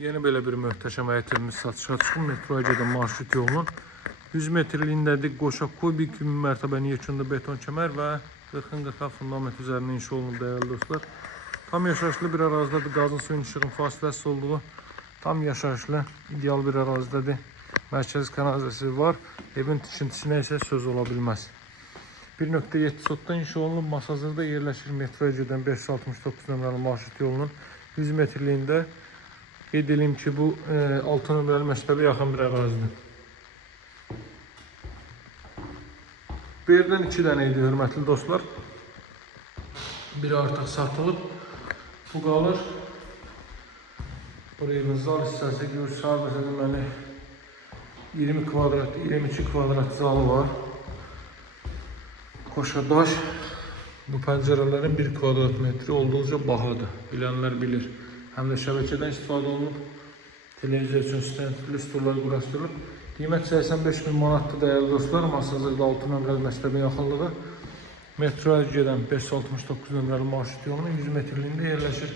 Yeni böyle bir möhtəşəm həyətimiz satışa çıxıb. Metroya gedən marşrut yolunun 100 metrliyindədir. Qoşa kubik 1000 mərtəbənin yekunda beton kəmər və 40-40 fundament üzərində inşa olunub dəyərli dostlar. Tam yaşayışlı bir ərazidadır. Qazın suyun işığın fasiləsiz olduğu tam yaşayışlı ideal bir ərazidadır. Mərkəzi kanalizasiya var. Evin tikintisinə isə söz ola bilməz. 1.7 sotda inşa olunub. Masazırda yerləşir. Metroya gedən 569 nömrəli marşrut yolunun 100 metrliyində. Qeyd edeyim ki, bu 6 nömrəli məktəbə yaxın bir ərazidir. Bu yerdən 2 dənə idi, hörmətli dostlar. Biri artıq satılıb. Bu qalır. Buraya bir zal hissəsi görürüz. Sadəcə deməli 20 kvadrat, 22 kvadrat zalı var. Qoşadaş. Bu pəncərələrin 1 kvadrat metri olduqca bahadır. Bilənlər bilir. Həm də şəbəkədən istifadə olunub. Televizor üçün stendli stullar quraşdırılıb. Qiymət 85.000 manatdır dəyərli dostlar. Masazırda 6 nömrəli məktəbin yaxınlığı. Metroya gedən 569 nömrəli marşrut yolunun 100 metrliyində yerləşir.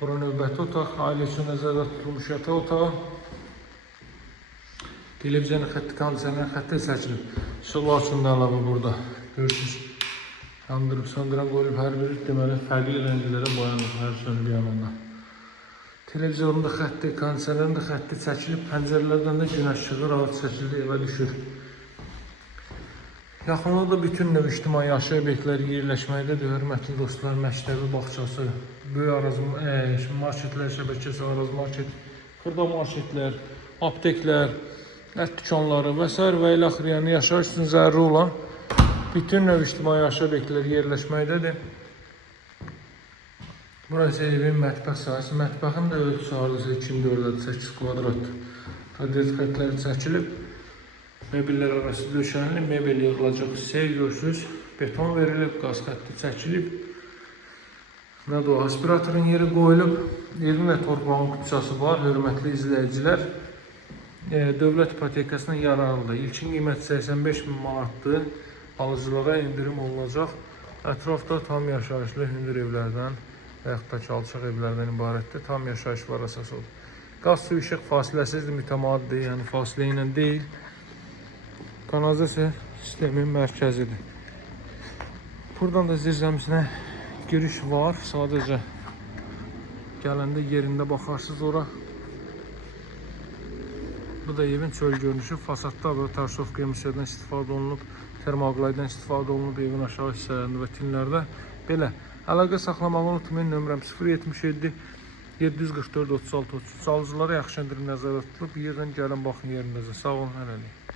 Bura növbəti otaq, ailə üçün nəzərdə tutulmuş yataq otağı. Televiziyonun xətti, kondisionerin xətti seçilib. İşıqlar üçün də əlavə burada. Görürsünüz. Yandırıb, söndürən qoyulub, hər biri deməli fərqli rənglərə boyanıb hər sönülü yanında. Televizorun da xətti, kondisionerin də xətti çəkilib, pəncərələrdən də günəş işığı rahat şəkildə evə düşür. Yaxınlıqda bütün növ ictimai yaşayış obyektləri yerləşməkdədir. Hörmətli dostlar, məktəbi, bağçası, böyük marketlər şəbəkəsi, araz market, xırda marketlər, apteklər, ət dükanları və s. və ilə axır, yəni yaşayış üçün zəruri olan bütün növ ictimai yaşayış obyektləri yerləşməkdədir. Burası evin mətbəx sahəsi. Mətbəxin də ölçüsü hardasa 2-4-8 kvadratdır. Radiator xətləri çəkilib. Mebellər arası döşənilib. Mebel yığılacaq hissəyə görürsünüz. Beton verilib, qaz xətti çəkilib. Nədir o? Aspiratorun yeri qoyulub. Evin və torpağın kupçası var. Hörmətli izləyicilər. Dövlət ipotekasına yararlıdır. İlkin qiyməti 85.000 manatdır. Alıcılara indirim olunacaq. Ətrafda tam yaşayışlı hündür evlərdən və yaxud da ki, alçaq evlərdən ibarətdir. Tam yaşayış var əsas olur. Qaz su işıq fasiləsizdir, mütəmadidir, yəni fasilə ilə deyil. Kanalizasiya sistemin mərkəzidir. Buradan da zirzəmisinə giriş var. Sadəcə gələndə yerində baxarsınız ora. Bu da evin çöl görünüşü. Fasadda və tarsovka emisiyyadan istifadə olunub. Termoqlaydan istifadə olunub evin aşağı hissələrində və tinlərdə. Belə. Əlaqə saxlamağı unutmayın. Nömrəm 077 744 36 33. Alıcılara yaxşı endirim nəzərdə tutulub. Bir yerdən gəlin baxın yerindəcə. Sağ olun, hələlik.